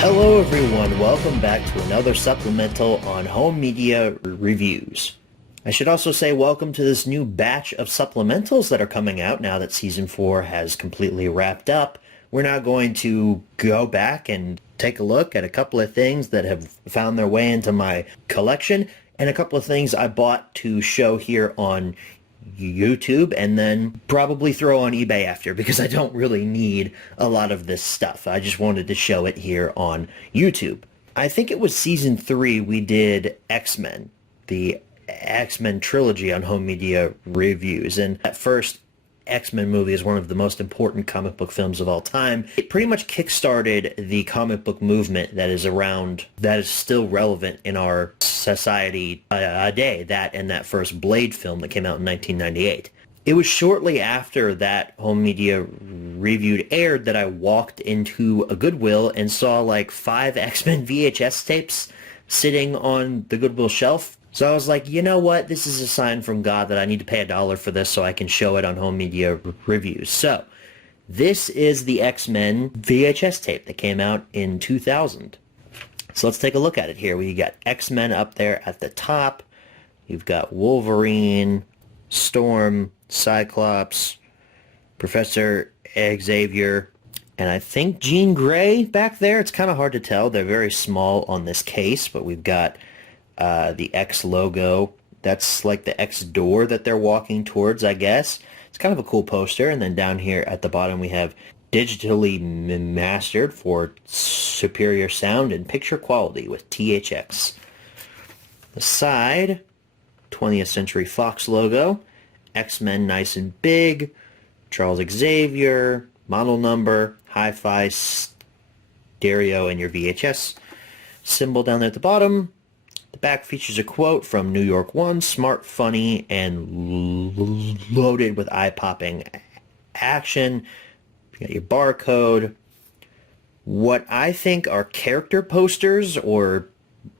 Hello everyone, welcome back to another supplemental on home media reviews. I should also say welcome to this new batch of supplementals that are coming out now that season 4 has completely wrapped up. We're now going to go back and take a look at a couple of things that have found their way into my collection and a couple of things I bought to show here on YouTube and then probably throw on eBay after because I don't really need a lot of this stuff. I just wanted to show it here on YouTube. I think it was season 3 we did X-Men, the X-Men trilogy on home media reviews, and at first X-Men movie is one of the most important comic book films of all time. It pretty much kickstarted the comic book movement that is around, that is still relevant in our society today, that and that first Blade film that came out in 1998. It was shortly after that home media reviewed aired that I walked into a Goodwill and saw like 5 X-Men VHS tapes sitting on the Goodwill shelf. So I was like, you know what? This is a sign from God that I need to pay $1 for this so I can show it on home media reviews. So this is the X-Men VHS tape that came out in 2000. So let's take a look at it here. We got X-Men up there at the top. You've got Wolverine, Storm, Cyclops, Professor Xavier, and I think Jean Grey back there. It's kind of hard to tell. They're very small on this case, but we've got the X logo. That's like the X door that they're walking towards, I guess. It's kind of a cool poster. And then down here at the bottom we have digitally mastered for superior sound and picture quality with THX. The side, 20th Century Fox logo, X-Men nice and big, Charles Xavier, model number, hi-fi stereo, and your VHS symbol down there at the bottom. The back features a quote from New York One, smart, funny, and loaded with eye-popping action. You got your barcode. What I think are character posters, or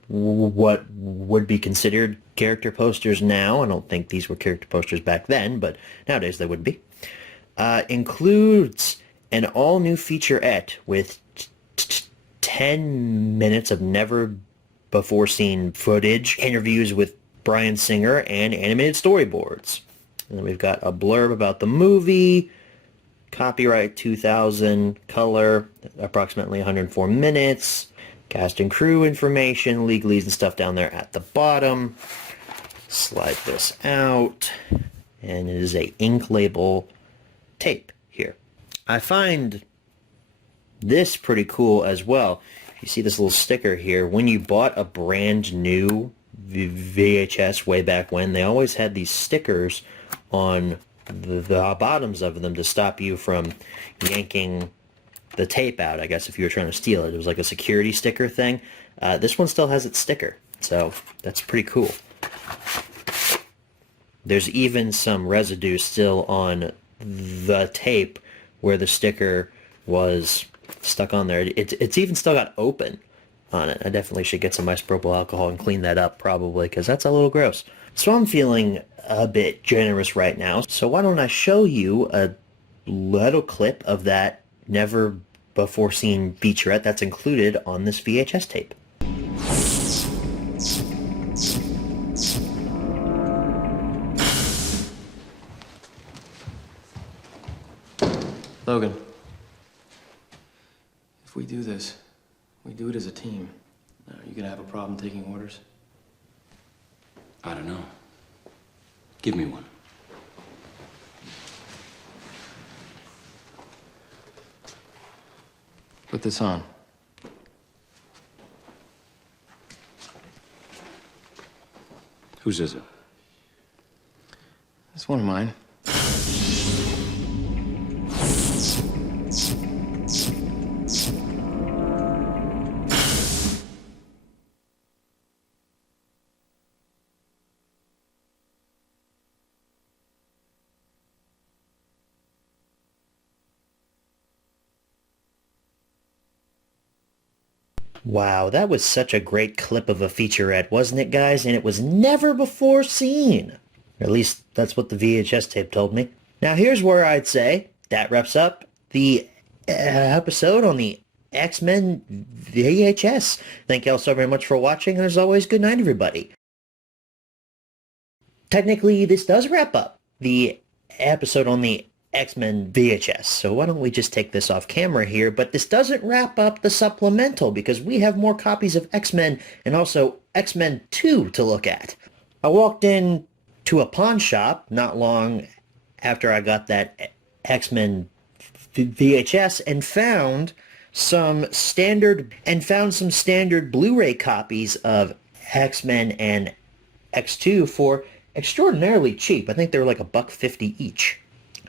what would be considered character posters now. I don't think these were character posters back then, but nowadays they would be. Includes an all-new featurette with 10 minutes of never before seen footage, interviews with Bryan Singer, and animated storyboards. And then we've got a blurb about the movie, copyright 2000, color, approximately 104 minutes, cast and crew information, legalese and stuff down there at the bottom. Slide this out, and it is a ink label tape here. I find this pretty cool as well. You see this little sticker here. When you bought a brand new VHS way back when, they always had these stickers on the bottoms of them to stop you from yanking the tape out, I guess, if you were trying to steal it. It was like a security sticker thing. This one still has its sticker, so that's pretty cool. There's even some residue still on the tape where the sticker was stuck on there. It's even still got open on it. I definitely should get some isopropyl alcohol and clean that up probably, because that's a little gross. So I'm feeling a bit generous right now. So why don't I show you a little clip of that never before seen featurette that's included on this VHS tape. Logan, if we do this, we do it as a team. Are you gonna have a problem taking orders? I don't know. Give me one. Put this on. Whose is it? It's one of mine. Wow, that was such a great clip of a featurette, wasn't it, guys? And it was never before seen. Or at least that's what the VHS tape told me. Now here's where I'd say that wraps up the episode on the X-Men VHS. Thank you all so very much for watching, and as always, good night, everybody. Technically, this does wrap up the episode on the X-Men VHS, so why don't we just take this off camera here, but this doesn't wrap up the supplemental because we have more copies of X-Men and also X-Men 2 to look at. I walked in to a pawn shop not long after I got that X-Men VHS and found some standard Blu-ray copies of X-Men and X2 for extraordinarily cheap. I think they were like $1.50 each.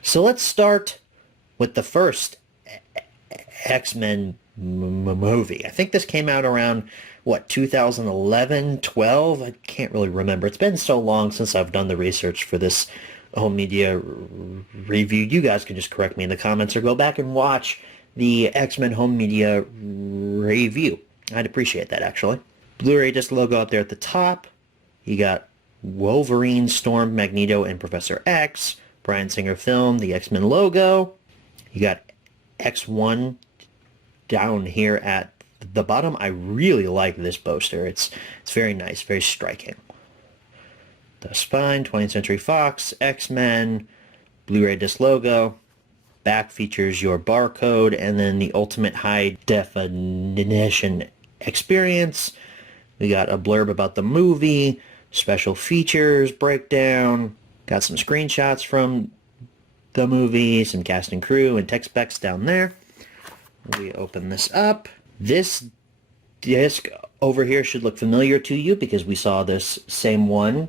So let's start with the first X-Men movie. I think this came out around, 2011, 12? I can't really remember. It's been so long since I've done the research for this home media review. You guys can just correct me in the comments or go back and watch the X-Men home media review. I'd appreciate that, actually. Blu-ray disc logo up there at the top. You got Wolverine, Storm, Magneto, and Professor X. Bryan Singer film, the X-Men logo. You got X1 down here at the bottom. I really like this poster. It's very nice, very striking. The spine, 20th Century Fox, X-Men, Blu-ray disc logo. Back features your barcode and then the ultimate high definition experience. We got a blurb about the movie, special features, breakdown. Got some screenshots from the movie, some cast and crew, and tech specs down there. We open this up. This disc over here should look familiar to you because we saw this same one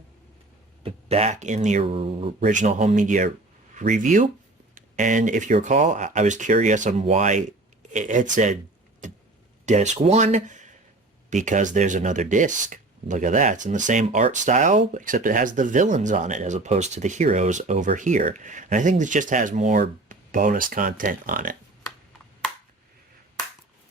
back in the original home media review. And if you recall, I was curious on why it said disc 1, because there's another disc. Look at that. It's in the same art style, except it has the villains on it as opposed to the heroes over here. And I think this just has more bonus content on it.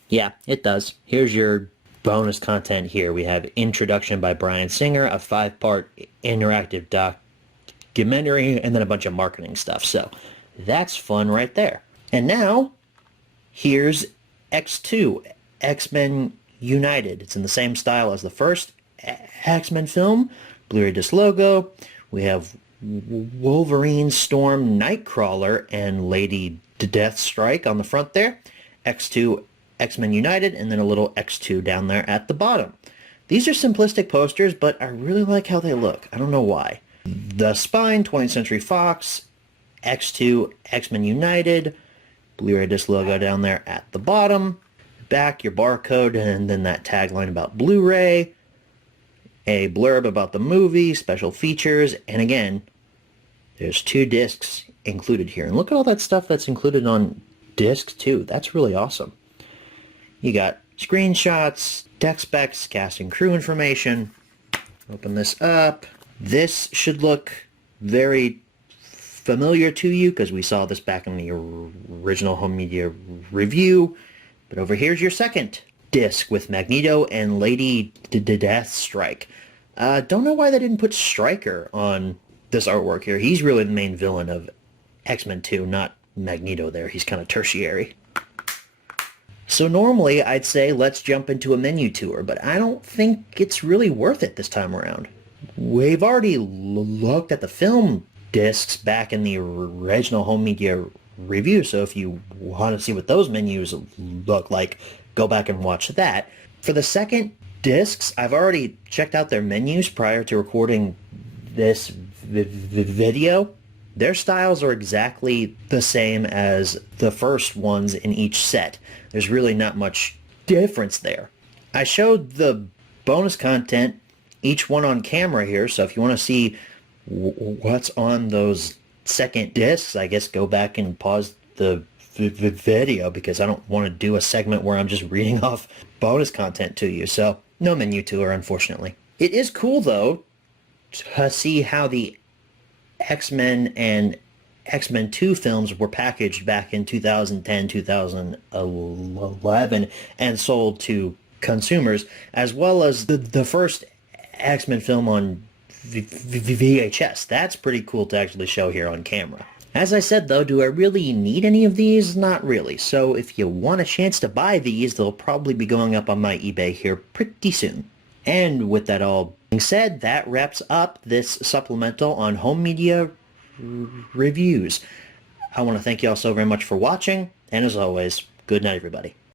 Yeah, it does. Here's your bonus content here. We have Introduction by Bryan Singer, a 5-part interactive documentary, and then a bunch of marketing stuff. So that's fun right there. And now, here's X2, X-Men United. It's in the same style as the first X-Men film. Blu-ray disc logo. We have Wolverine, Storm, Nightcrawler, and Lady Deathstrike on the front there. X2, X-Men United, and then a little X2 down there at the bottom. These are simplistic posters, but I really like how they look. I don't know why. The spine, 20th Century Fox, X2, X-Men United, Blu-ray disc logo down there at the bottom. Back, your barcode, and then that tagline about Blu-ray. A blurb about the movie, special features, and again, there's 2 discs included here. And look at all that stuff that's included on disc 2. That's really awesome. You got screenshots, tech specs, cast and crew information. Open this up. This should look very familiar to you because we saw this back in the original home media review. But over here's your second disc with Magneto and Lady Deathstrike. Don't know why they didn't put Stryker on this artwork here. He's really the main villain of X-Men 2, not Magneto there. He's kind of tertiary. So normally I'd say let's jump into a menu tour, but I don't think it's really worth it this time around. We've already looked at the film discs back in the original home media review, so if you want to see what those menus look like, go back and watch that. For the second discs, I've already checked out their menus prior to recording this video. Their styles are exactly the same as the first ones in each set. There's really not much difference there. I showed the bonus content, each one on camera here, so if you want to see what's on those second discs, I guess go back and pause the video because I don't want to do a segment where I'm just reading off bonus content to you. So no menu tour, unfortunately. It is cool, though, to see how the X-Men and X-Men 2 films were packaged back in 2010, 2011, and sold to consumers, as well as the first X-Men film on VHS. That's pretty cool to actually show here on camera. As I said though, do I really need any of these? Not really. So if you want a chance to buy these, they'll probably be going up on my eBay here pretty soon. And with that all being said, that wraps up this supplemental on home media reviews. I want to thank you all so very much for watching, and as always, good night everybody.